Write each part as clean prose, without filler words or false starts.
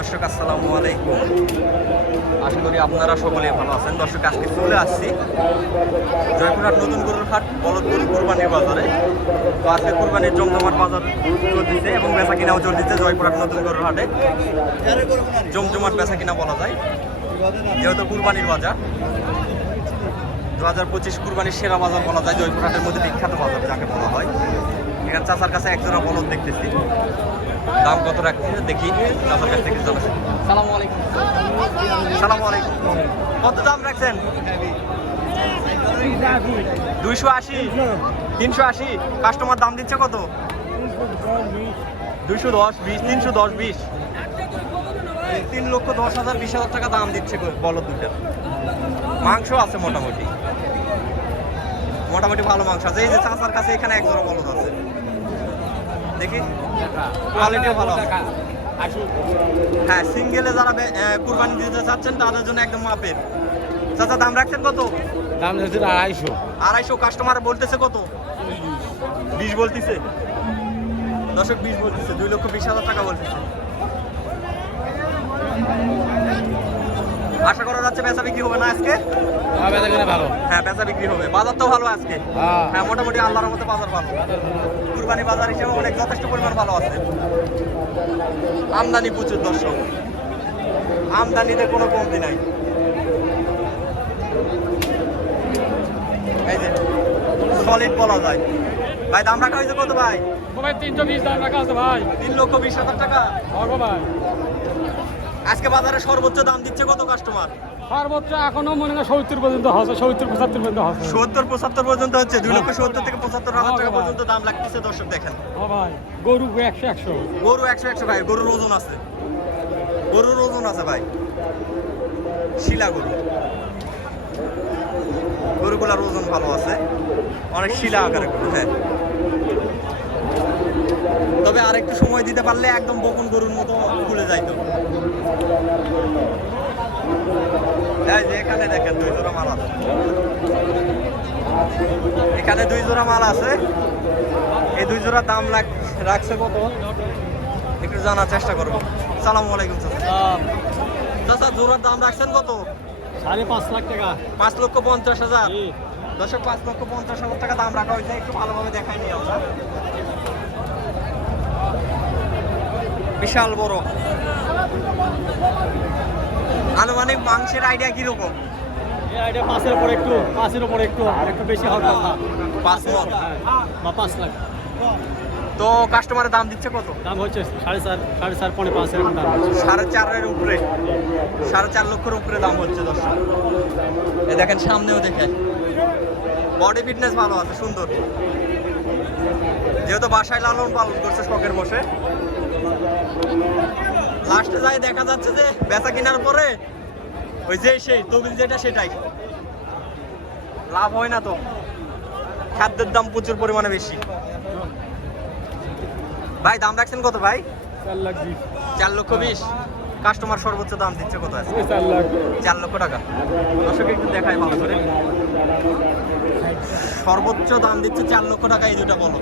দর্শক আসসালামু আলাইকুম, আশা করি আপনারা সকলেই ভালো আছেন। দর্শক আজকে চলে আসছি জয়পুরহাট নতুন গরুর হাট বলদ গরু কুরবানির বাজারে। তো আজকে কুরবানির জমজমাট বাজার চলতেছে এবং বেচা কিনাও চলতেছে জয়পুরহাট নতুন গরুর হাটে। জমজমাট বেচা কিনা বলা যায়, যেহেতু কুরবানির বাজার 2025 কুরবানির সেরা বাজার বলা যায়, জয়পুরহাটের মধ্যে বিখ্যাত বাজার যাকে বলা হয়। এখানে চাচার কাছে একজোড়া বলদ দেখতেছি, দাম কত রাখছে দেখি চাচার কাছ থেকে জানাচ্ছি। সালামু আলাইকুম। সালামু আলাইকুম। কত দাম রাখছেন? 280, 380। কাস্টমার দাম দিচ্ছে কত? 210, 20, 310, 20, 3,10,000, 20,000 টাকা দাম দিচ্ছে বলদ দুটা। মাংস আছে মোটামুটি ভালো মাংস আছে। এই যে চাচার কাছে এখানে এক জোড়া বলদ আছে, দেখি কোয়ালিটিও ভালো। হ্যাঁ, সিঙ্গেলে যারা কুরবানি দিতে চাচ্ছেন তাদের জন্য একদম মাপের। চাচা দাম রাখছেন কত? দাম হচ্ছে 250। 250। কাস্টমার বলতেছে কত? 20 বলতেছে। দর্শক 20 বলতেছে, 2,20,000 টাকা বলতেছে। আশা করা যাচ্ছে বেচা বিক্রি হবে না আজকে? ভালো। হ্যাঁ, বেচা বিক্রি হবে। বাজার তো ভালো আজকে। হ্যাঁ, মোটামুটি আল্লাহর মতো বাজার ভালো। কুরবানি বাজার হিসেবে অনেক যথেষ্ট পরিমাণ ভালো আছে। আমদানি প্রচুর দর্শক, আমদানিতে কোনো কমতি নাই। এই যে সলিড বলা যায়। ভাই দাম রাখা হয়েছে কত ভাই? 320 দাম রাখা আছে ভাই। 3,20,000 টাকা। ভাই আজকে বাজারে সর্বোচ্চ দাম দিচ্ছে কত কাস্টমার? সর্বোচ্চ এখনো মনে হয় 70 পর্যন্ত হচ্ছে, 70-75 পর্যন্ত হচ্ছে। 70-75 পর্যন্ত হচ্ছে। 2,70,000 থেকে 75,000 টাকা পর্যন্ত দাম লাগতেছে। দর্শক দেখেন, ভাই গরু 100-100, গরু 100-100 ভাই। গরুর ওজন আছে, গরুর ওজন আছে ভাই। শিলা গরু, গরুগুলার ওজন ভালো আছে, অনেক শিলা আকারে গরু। হ্যাঁ, তবে আর একটু সময় দিতে পারলে একদম বকুন গরুর মতো খুলে যাইতো। এই যে এখানে দেখেন 2 জোড়া মাল আছে, এখানে 2 জোড়া মাল আছে। এই 2 জোড়া দাম রাখছে কত একটু জানার চেষ্টা করবো। সালামু আলাইকুম চাচা, জোড়ার দাম রাখছেন কত? 5.5 লাখ টাকা। 5,50,000। দর্শক 5,50,000 টাকা দাম রাখা হয়েছে। একটু ভালোভাবে দেখাই নিয়ে আমরা। বিশাল বড়। আনুমানিক মাংসের আইডিয়া কিরকম? এটা 5-এর উপরে একটু বেশি হওয়ার কথা। 5 মণ বা 5 লাখ। তো কাস্টমারের দাম দিচ্ছে কত? দাম হচ্ছে 4.5, 4.5 এরকম দাম। 4.5-এর উপরে, 4.5 লক্ষের উপরে দাম হচ্ছে দর্শক। এই দেখেন, সামনেও দেখেন বডি ফিটনেস ভালো আছে, সুন্দর। যেহেতু বাসায় লালন পালন করছে শখের বসে, লাস্টে যাই দেখা যাচ্ছে যে বেচা কেনার পরে ওই যে সেই তবিল যেটা সেটাই লাভ হয় না। তো খাদ্যের দাম প্রচুর পরিমাণে বেশি। ভাই দাম রাখছেন কত ভাই? 4,20,000। কাস্টমার সর্বোচ্চ দাম দিচ্ছে কত আছে? 4 লক্ষ টাকা। দর্শক একটু দেখাই ভালো করে। সর্বোচ্চ দাম দিচ্ছে 4 লক্ষ টাকা এই দুটা বলো।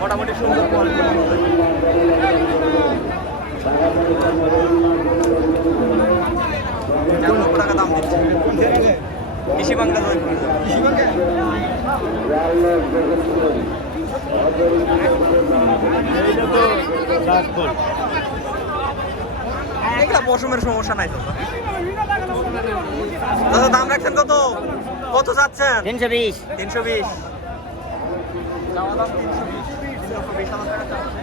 মোটামুটি সুন্দর কোয়ালিটি। 4 লক্ষ টাকা দাম দিচ্ছে। কৃষি বাংলা এগুলা পশমের সমস্যা নাই তো। দাদা দাম রাখছেন কত? কত চাচ্ছেন? 320। 320। চাওয়া দাম 320, 3,20,000 টাকা চাচ্ছে।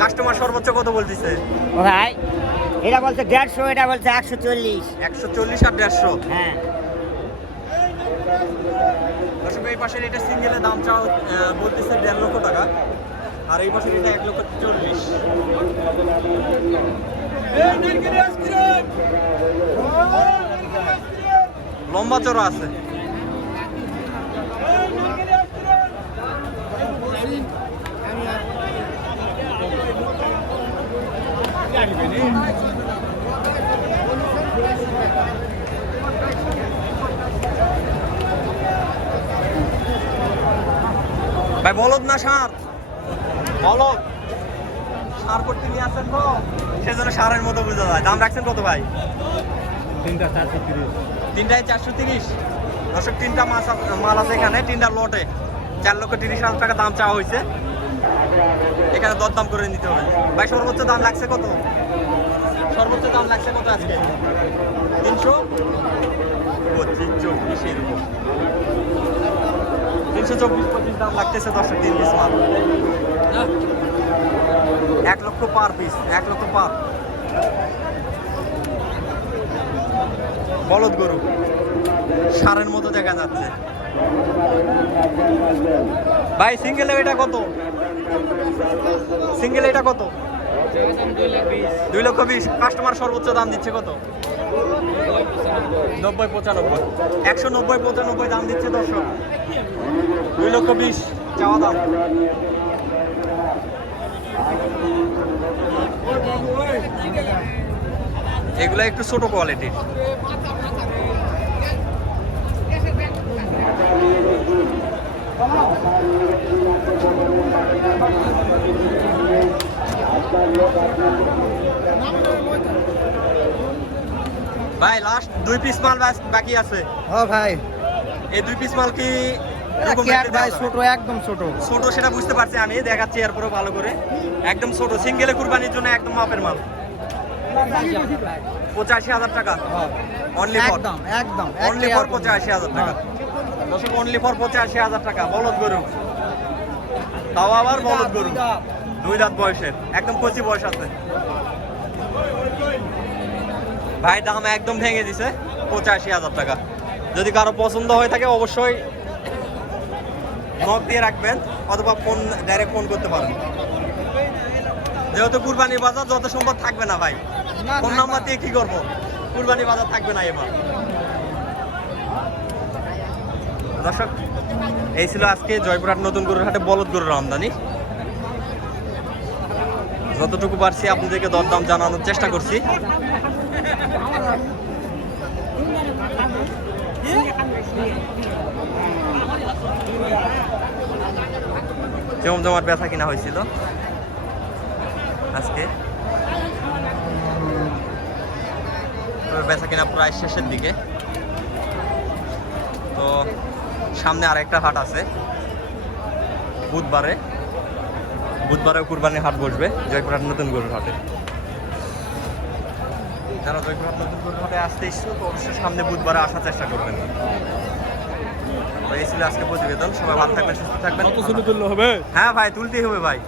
কাস্টমার সর্বোচ্চ কত বলতেছে ভাই? এটা বলছে 150, এটা বলছে 140। 140 আর 150। হ্যাঁ, দর্শক এই পাশের এটা সিঙ্গেলের দাম চাও বলতেছে 1.5 লক্ষ টাকা, আর এই পাশের এটা 1,40,000। লম্বা চড়া আছে। ভাই বলদ না ষাঁড়? বলদ। ষাঁড় করতে নিয়ে আসেন তো সেজন্য ষাঁড়ের মতো বোঝা যায়। দাম রাখছেন কত ভাই? 3টায় 430। দর্শক 3টা মাল আছে এখানে, 3টা লটে 4,30,000 টাকা দাম চাওয়া হয়েছে। এখানে দরদাম করে নিতে হবে। ভাই সর্বোচ্চ দাম লাগছে কত? সর্বোচ্চ দাম লাগছে কত আজকে? 325 এরকম 324-25 দাম লাগতেছে দর্শক। 3 পিস মাল 1 লক্ষ পার পিস, 1 লক্ষ পার। বলদ গরু ষাঁড়ের মতো দেখা যাচ্ছে। ভাই সিঙ্গেল এটা কত? সিঙ্গেল এটা কত? 2,20,000। কাস্টমার সর্বোচ্চ দাম দিচ্ছে কত? 90-95। 190-95 দাম দিচ্ছে দর্শক। 2,20,000 চাওয়া দাম। এগুলা একটু ছোট কোয়ালিটির। ভাই লাস্ট 2 পিস মাল বাকি আছে। হ্যাঁ ভাই, এই 2 পিস মাল কি ভাই ছোট, একদম ছোট। ছোট সেটা বুঝতে পারছি, আমি দেখাচ্ছি এরপরে ভালো করে। একদম ছোট সিঙ্গেলে কুরবানির জন্য একদম মাপের মাল। 85,000 টাকা অনলি ফর, একদম অনলি ফর 85,000 টাকা দর্শক, অনলি ফর 85,000 টাকা। বলদ গরু, তাও আবার বলদ গরু, 2 দাঁত বয়সের, একদম কচি বয়স আছে। ভাই দাম একদম ভেঙে দিছে 85,000 টাকা। যদি কারো পছন্দ হয়ে থাকে অবশ্যই নক দিয়ে রাখবেন অথবা ডাইরেক্ট ফোন করতে পারেন। যেহেতু কুরবানি বাজার যত সম্ভব থাকবে না ভাই, ফোন নাম্বার দিয়ে কি করবো? কুরবানি বাজার থাকবে না এবার। দর্শক এই ছিল আজকে জয়পুরহাট নতুন গরুর হাটে বলদ গরুর আমদানি। যতটুকু পারছি আপনাদেরকে দরদাম জানানোর চেষ্টা করছি। জমজমাট বেচা কিনা হয়েছিল আজকে, বেচা কিনা প্রায় শেষের দিকে। তো সামনে আরেকটা হাট আছে বুধবারেও কুরবানির হাট বসবে জয়পুরহাট নতুন গরুর হাটে। যারা জয়পুরহাট নতুন গরুর হাটে আসতে ইচ্ছুক অবশ্যই সামনে বুধবারে আসার চেষ্টা করবেন। তো এই ছিল আজকে প্রতিবেদন। সবাই ভালো থাকবেন, সুস্থ থাকবেন। হবে? হ্যাঁ ভাই তুলতেই হবে ভাই।